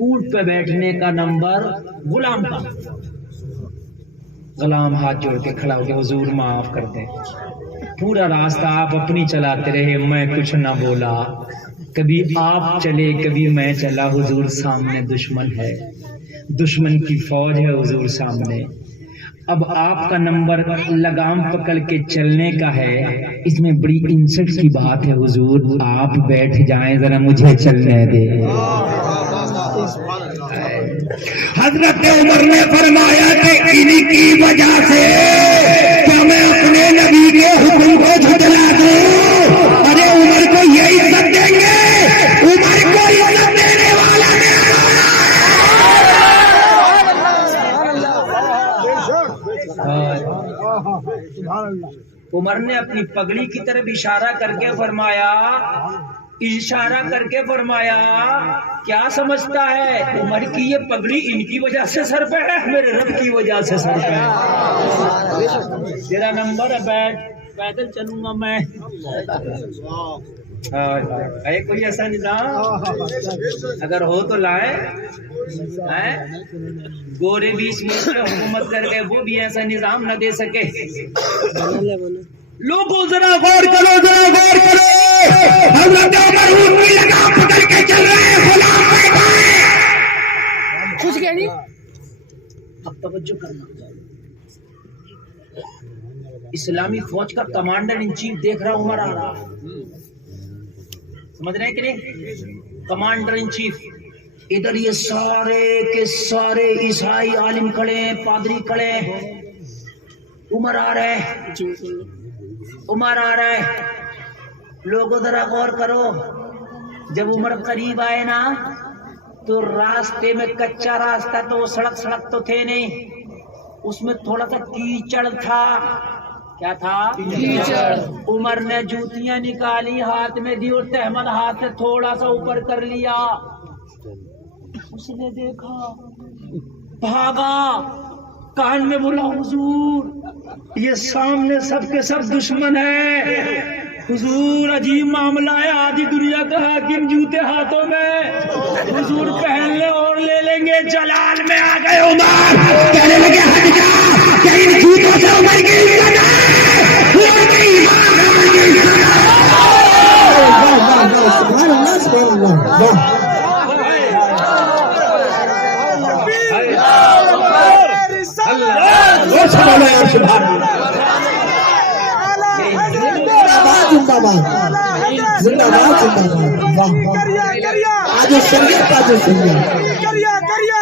اونٹ پہ بیٹھنے کا نمبر غلام کا. غلام ہاتھ جوڑ کے کھڑا ہو کے حضور معاف کر دیں. پورا راستہ آپ اپنی چلاتے رہے، میں کچھ نہ بولا. کبھی آپ چلے کبھی میں چلا. حضور سامنے دشمن ہے، دشمن کی فوج ہے حضور سامنے. اب آپ کا نمبر لگام پکڑ کے چلنے کا ہے. اس میں بڑی انسٹ کی بات ہے. حضور آپ بیٹھ جائیں ذرا مجھے چلنے دیں. حضرت عمر نے فرمایا کہ انہی کی وجہ سے کیا میں اپنے نبی کے حکم کو جھٹلا دوں؟ ارے عمر کو یہ عزت دیں گے، عمر کو عزت دینے والا عمر نے اپنی پگڑی کی طرف اشارہ کر کے فرمایا کیا سمجھتا ہے عمر کی یہ پگڑی ان کی وجہ سے سر پہ ہے، میرے رب کی وجہ سے سر پہ ہے. تیرا نمبر ہے، بیٹھ، پیدل چلوں گا میں. ہے کوئی ایسا نظام اگر ہو تو لائے. گورے بھی اس ملک میں حکومت کر کے وہ بھی ایسا نظام نہ دے سکے. لوگوں ذرا غور کرو، ذرا غور کرو. حضرت عمر اونٹ کی لگام پکڑ کے چل رہے ہیں، غلام بیٹھا ہے. کچھ کہہ نہیں. اب توجہ کرنا. اسلامی فوج کا کمانڈر ان چیف دیکھ رہا عمر آ رہا. سمجھ رہے ہیں کہ نہیں؟ Commander in chief. ادھر یہ سارے کے سارے عیسائی عالم کھڑے ہیں، پادری کھڑے ہیں. عمر آ رہا ہے، عمر آ رہا ہے. لوگوں ذرا غور کرو. جب عمر قریب آئے نا تو راستے میں کچا راستہ تو سڑک تو تھے نہیں، اس میں تھوڑا سا کیچڑ تھا. کیا تھا؟ کیچڑ. عمر نے جوتیاں نکالی، ہاتھ میں دی اور تحمل ہاتھ سے تھوڑا سا اوپر کر لیا. اس نے دیکھا، بھاگا، کان میں بولا حضور یہ سامنے سب کے سب دشمن ہیں. حضور عجیب معاملہ ہے، آدھی دنیا کا حاکم جوتے ہاتھوں میں. حضور پہن لے اور لے لیں گے. جلال میں آ گئے عمر، کہنے لگے ہٹ جا، کہ ان جوتوں سے عمر کی عزت ہے، عمر کی ایمان ہے، عمر کی عزت ہے. سبحان اللہ، سبحان اللہ. زندہ باد، زندہ باد، زندہ باد. تاج الشریعت، تاج الشریعت،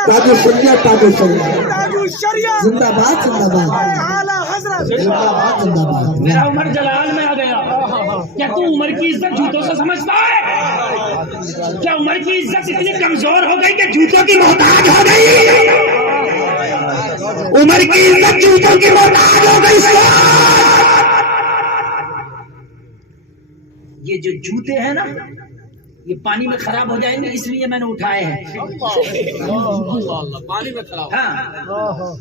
تاج الشریعت، تاج الشریعت. زندہ باد، زندہ باد، زندہ باد، زندہ باد. میرا عمر جلال میں آ گیا. کیا تو عمر کی عزت جوتوں سے سمجھتا ہے؟ کیا عمر کی عزت اتنی کمزور ہو گئی کہ جوتوں کی محتاج ہو گئی؟ عمر کی عزت جوتوں کی محتاج ہو گئی. یہ جو جوتے ہیں نا یہ پانی میں خراب ہو جائیں گے اس لیے میں نے اٹھائے ہیں. ہاں،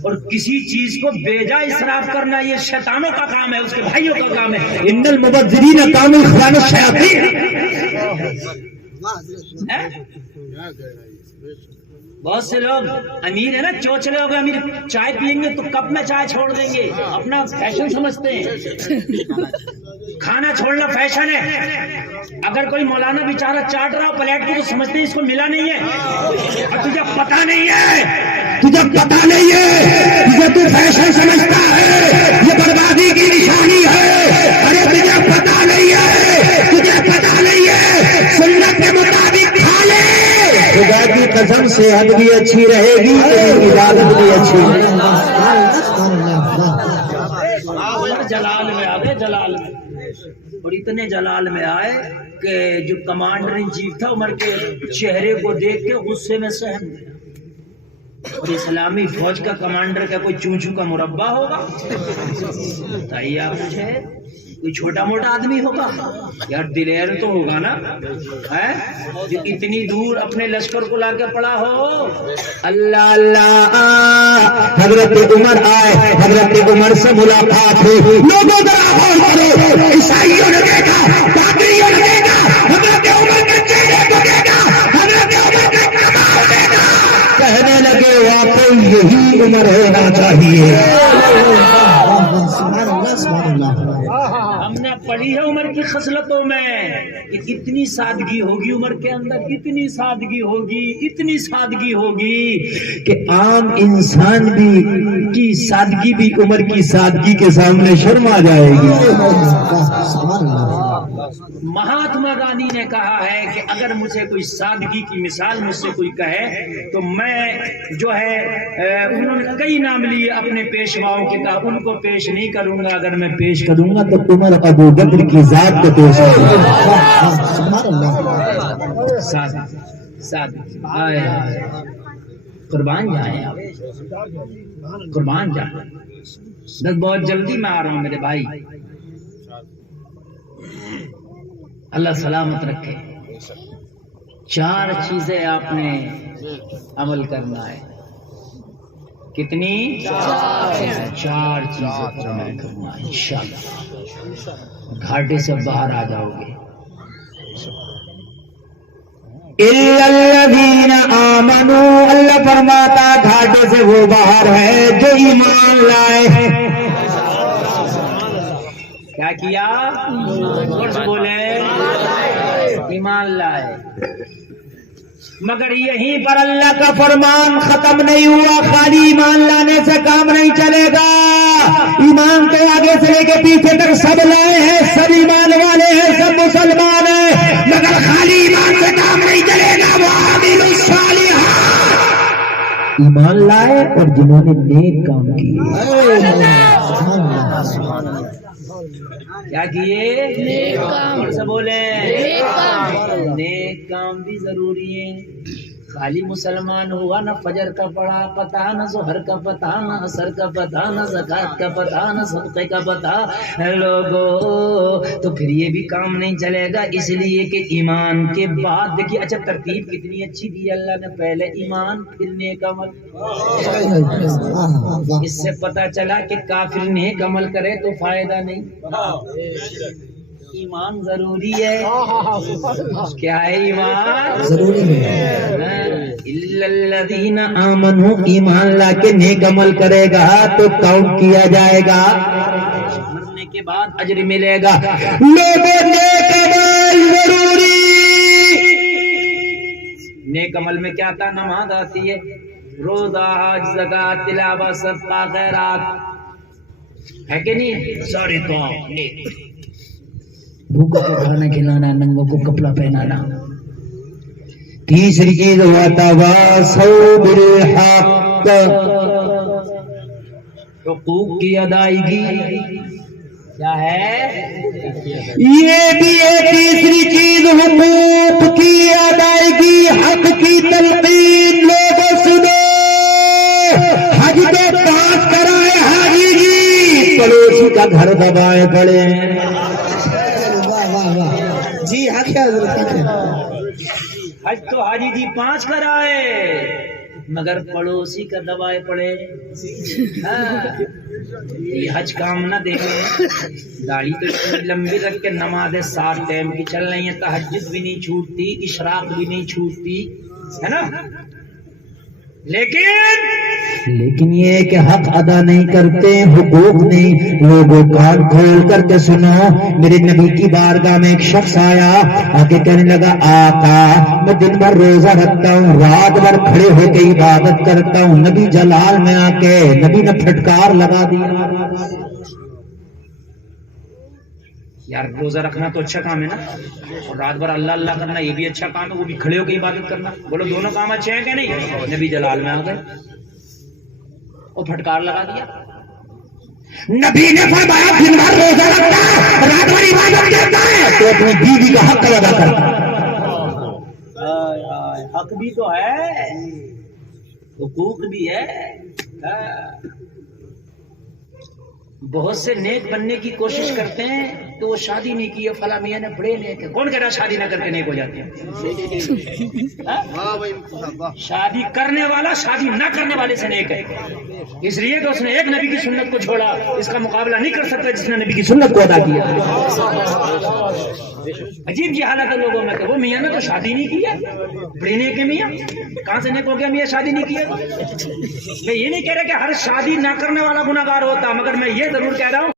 اور کسی چیز کو بیجا اسراف کرنا یہ شیطانوں کا کام ہے، اس کے بھائیوں کا کام ہے. ان المبذرین کانوا اخوان الشیاطین. بہت سے لوگ امیر ہے نا، چوچلے ہو گئے، امیر چائے پیئیں گے تو کپ میں چائے چھوڑ دیں گے، اپنا فیشن سمجھتے ہیں. کھانا چھوڑنا فیشن ہے. اگر کوئی مولانا بیچارہ چاٹ رہا پلیٹ کو تو سمجھتے ہیں اس کو ملا نہیں ہے. اور تجھے پتا نہیں ہے، تجھے پتا نہیں ہے، تجھے تو فیشن سمجھتا ہے، یہ بربادی کی نشانی ہے. ارے تجھے پتا نہیں ہے، تجھے پتا نہیں ہے، سنت کے مطابق کھا لے. خدا کی قسم صحت بھی اچھی رہے گی، عبادت بھی اچھی رہے گی. جلال میں آ گئے، جلال میں، اور اتنے جلال میں آئے کہ جو کمانڈر ان چیف تھا عمر کے چہرے کو دیکھ کے غصے میں سہم گیا. اور اسلامی فوج کا کمانڈر کا کوئی چونچو کا مربع ہوگا؟ بتائیے آپ مجھے، کوئی چھوٹا موٹا آدمی ہوگا یار؟ دلیر تو ہوگا نا، ہے جو اتنی دور اپنے لشکر کو لا کے پڑا ہو. اللہ اللہ، حضرت عمر آئے، حضرت عمر سے ملاقات ہوئی. لوگوں ذرا غور کرو، عیسائیوں نے دیکھا، پادریوں نے دیکھا، حضرت عمر کے چہرے کو دیکھا، حضرت عمر کا کمال دیکھا، کہنے لگے واقعی یہی عمر ہونا چاہیے. ہم نے پڑھی ہے عمر کی خصلتوں میں کہ اتنی سادگی ہوگی عمر کے اندر، اتنی سادگی ہوگی، اتنی سادگی ہوگی کہ عام انسان بھی کی سادگی بھی عمر کی سادگی کے سامنے شرما جائے گی. مہاتما گاندھی نے کہا ہے کہ اگر مجھے کوئی سادگی کی مثال مجھ سے کوئی کہے تو میں جو ہے انہوں نے کئی نام لیے اپنے پیشواؤں کے، کہا ان کو پیش نہیں کروں گا، اگر میں پیش کروں گا تو عمر ابو بکر کی ذات کو پیش کروں گا. سادگی آئے، قربان جائیں آپ، قربان جائیں. بس بہت جلدی میں آ رہا ہوں میرے بھائی، اللہ سلامت رکھے. 4 چیزیں آپ نے عمل کرنا ہے. کتنی؟ 4 چیزیں پر عمل کرنا ہے انشاءاللہ. گھاٹے سے باہر آ جاؤ گے. اِلَّا الَّذِينَ آمَنُوا، اللہ فرماتا گھاٹے سے وہ باہر ہے جو ایمان لائے. کیا کیا؟ بولے ایمان لائے. مگر یہیں پر اللہ کا فرمان ختم نہیں ہوا. خالی ایمان لانے سے کام نہیں چلے گا. ایمان کے آگے سے لے کے پیچھے تک سب لائے ہیں، سب ایمان والے ہیں، سب مسلمان ہیں، مگر خالی ایمان سے کام نہیں چلے گا. وہ عامل الصالحات، ایمان لائے اور جنہوں نے نیک کام کیے. کیا کیے؟ نیک کام. سے بولے نیک کام بھی ضروری ہے. خالی مسلمان ہوا نہ فجر کا پڑھا پتہ، نہ ظہر کا پتہ، نہ عصر کا پتہ، نہ زکات کا پتہ، نہ صدقے کا پتہ لوگوں، تو پھر یہ بھی کام نہیں چلے گا. اس لیے کہ ایمان کے بعد دیکھیے، اچھا ترتیب کتنی اچھی دی اللہ نے، پہلے ایمان پھر نیک عمل. اس سے پتہ چلا کہ کافر نیک عمل کرے تو فائدہ نہیں. ایمان ضروری ہے. کیا ہے ایمان؟ ضروری ہے. الا الذین آمنوا، ایمان لا کے نیک عمل کرے گا تو کاؤنٹ کیا جائے گا، مرنے کے بعد اجر ملے گا. لوگوں نیک عمل ضروری. نیک عمل میں کیا تھا؟ نماز آتی ہے، روزہ، حج، زکات، تلاوت، صدقہ، خیرات، ہے کہ نہیں؟ سارے کام نیک. بھوکوں کو کھانا کھلانا، ننگوں کو کپڑا پہنانا. تیسری چیز وَتَوَاصَوْا بِالْحَقِّ، حقوق کی ادائیگی. کیا ہے؟ یہ بھی ہے تیسری چیز، حقوق کی ادائیگی، حق کی تلقین. لوگوں سنو، حج تو پاس کرائے حاجی جی، پڑوسی کا گھر دبائے پڑے ہیں. جی حق ہے حضرت. حج تو حاجی جی 5 کرائے مگر پڑوسی کا دبائے پڑے. یہ حج کام نہ دیں گے. داڑھی تو اتنی لمبی رکھ کے نمازیں 7 ٹائم کی چل رہی ہیں, تہجد بھی نہیں چھوٹتی, اشراق بھی نہیں چھوٹتی, ہے نا. لیکن یہ کہ حق ادا نہیں کرتے, حقوق نہیں. لوگوں کان کھول کر کے سنو, میرے نبی کی بارگاہ میں ایک شخص آیا, آ کے کہنے لگا آقا میں دن بھر روزہ رکھتا ہوں, رات بھر کھڑے ہو کے عبادت کرتا ہوں. نبی جلال میں آ کے نبی نے پھٹکار لگا دیا. یار روزہ رکھنا تو اچھا کام ہے نا, اور رات بھر اللہ اللہ کرنا یہ بھی اچھا کام ہے, وہ بھی کھڑے ہو کے عبادت کرنا. بولو دونوں کام اچھے ہیں کہ نہیں؟ نبی جلال میں آ گئے اور پھٹکار لگا دیا. نبی نے فرمایا دن بھر روزہ رکھتا ہے, رات بھر عبادت کرتا ہے, تو اپنی بیوی کا حق ادا کرتا ہے. حق بھی تو ہے, حقوق بھی ہے. بہت سے نیک بننے کی کوشش کرتے ہیں تو وہ شادی نہیں کی, فلاں میاں نے بڑے نیک ہے. کون کہہ رہا شادی نہ کر کے نیک ہو جاتے ہیں؟ شادی کرنے والا شادی نہ کرنے والے سے نیک ہے, اس لیے کہ اس نے ایک نبی کی سنت کو چھوڑا. اس کا مقابلہ نہیں کر سکتا جس نے نبی کی سنت کو ادا کیا. عجیب جی حالت ہے لوگوں میں کہ وہ میاں نے تو شادی نہیں کی ہے, بڑے نیک ہے میاں. کہاں سے نیک ہو گیا میاں شادی نہیں کی ہے؟ میں یہ نہیں کہہ رہا کہ ہر شادی نہ کرنے والا گناہگار ہوتا, مگر میں یہ ضرور کہہ رہا ہوں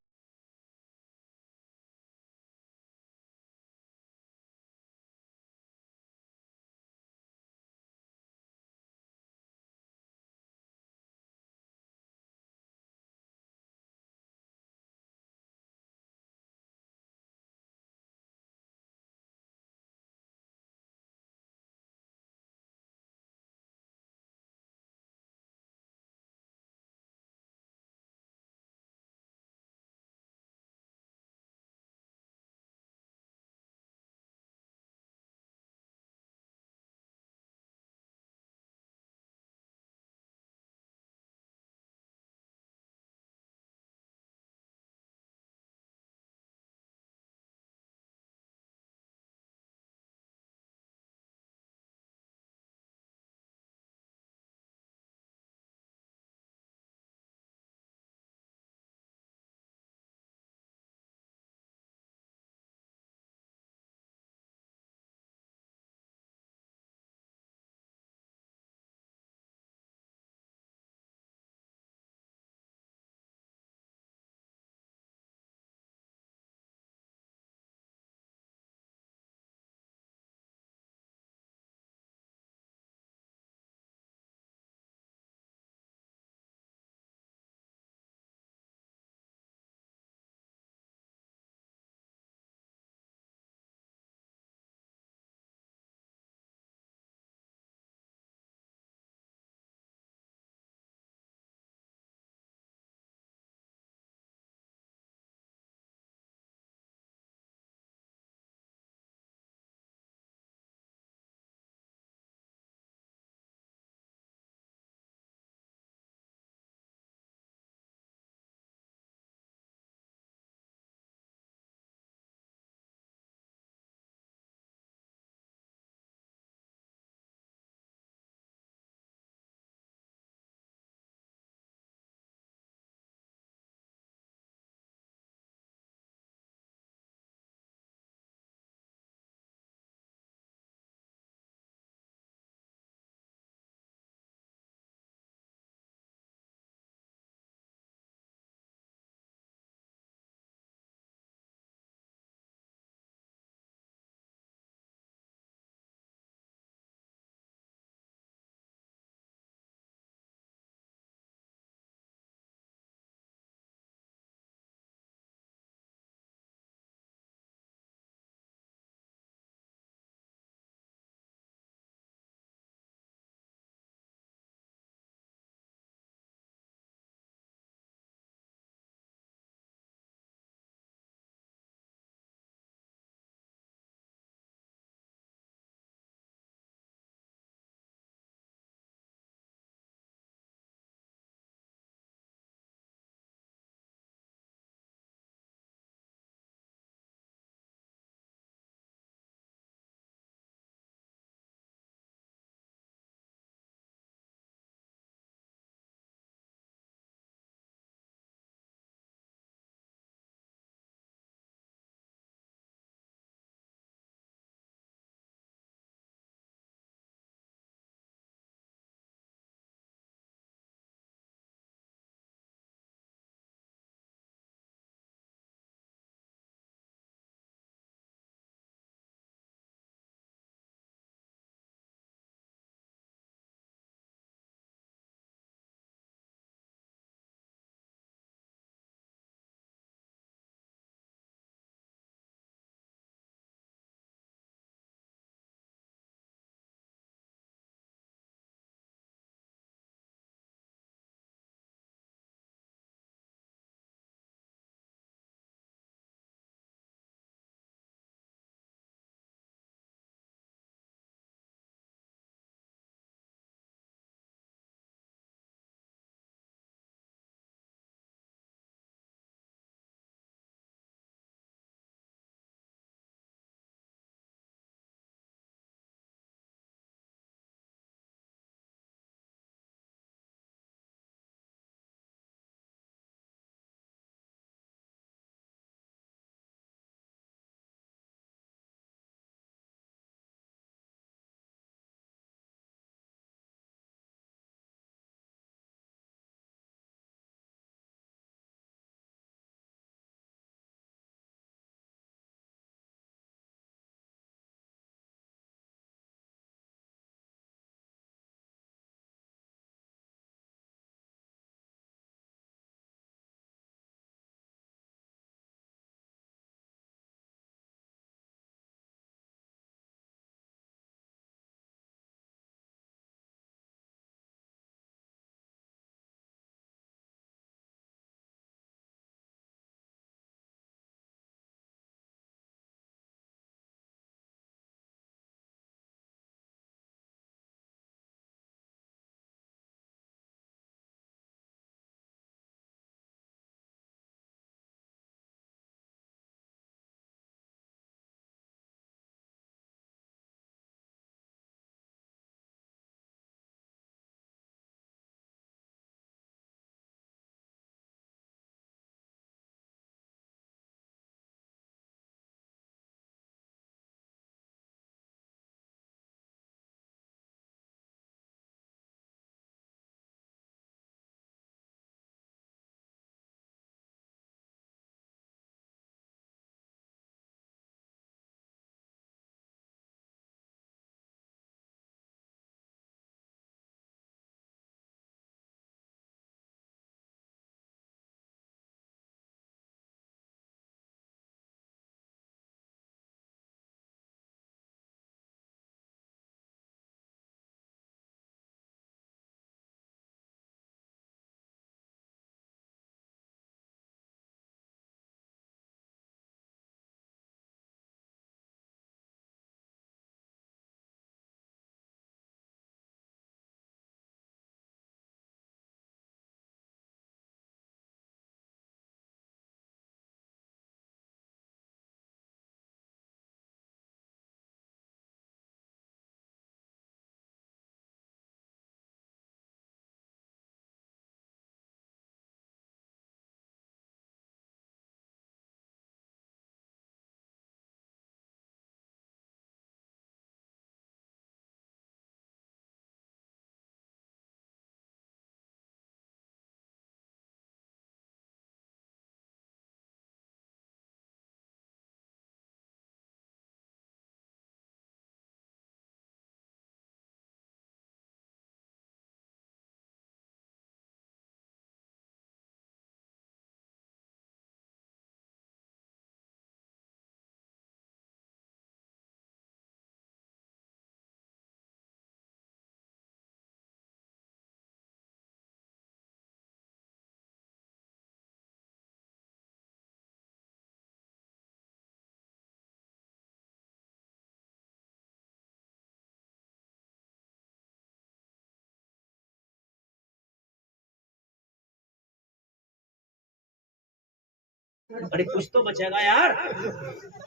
ارے کچھ تو بچے گا یار.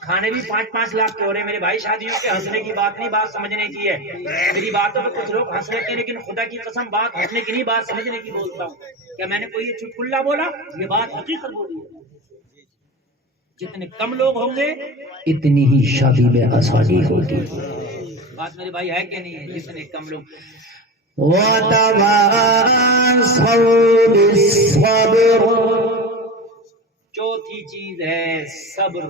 کھانے بھی 5-5 لاکھ کے ہو رہے ہیں میرے بھائی. شادیوں کے ہنسنے کی بات نہیں, بات سمجھنے کی ہے. میری باتوں پہ کچھ لوگ ہنس لیتے ہیں, لیکن خدا کی قسم بات ہنسنے کی نہیں, بات سمجھنے کی بولتا ہوں. کیا میں نے کوئی چٹکلا بولا؟ یہ بات حقیقت بولی ہے. جتنے کم لوگ ہوں گے اتنی ہی شادی میں آسانی ہوگی. بات میرے بھائی ہے کہ نہیں ہے؟ جتنے کم لوگ. وَتَوَاصَوْا بِالصَّبْرِ. چوتھی چیز ہے صبر.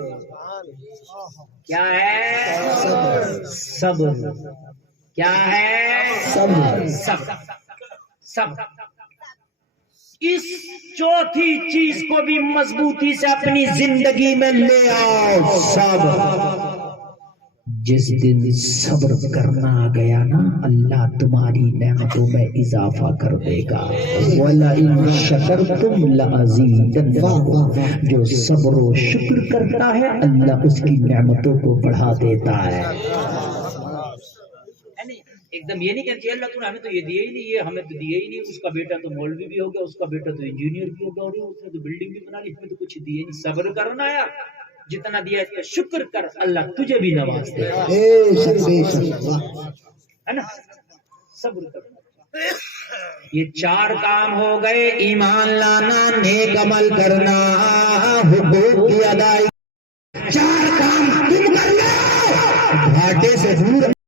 کیا ہے؟ صبر. کیا ہے؟ صبر. صبر. اس چوتھی چیز کو بھی مضبوطی سے اپنی زندگی میں لے آؤ. صبر. جس دن صبر کرنا آ گیا نا, اللہ تمہاری نعمتوں میں اضافہ کر دے گا. وَلَئِن شَكَرْتُمْ لَأَزِيدَنَّكُمْ. جو صبر و شکر کرتا ہے اللہ اس کی نعمتوں کو بڑھا دیتا ہے. ایک دم یہ نہیں کہتے اللہ تو نے ہمیں تو یہ دیا ہی نہیں, یہ ہمیں تو دیا ہی نہیں. اس کا بیٹا تو مولوی بھی ہو گیا, اس کا بیٹا تو انجینئر بھی ہو گیا, اور اس نے تو بلڈنگ بھی بنا لی, ہمیں تو کچھ دیا نہیں. صبر کرنا ہے, جتنا دیا اس کا شکر کر, اللہ تجھے بھی نواز دے گا. ہے نا, صبر کرنا. یہ 4 کام ہو گئے. ایمان لانا, نیک عمل کرنا, حقوق کی ادائیگی. 4 کام تم کر لو, گھاٹے سے دور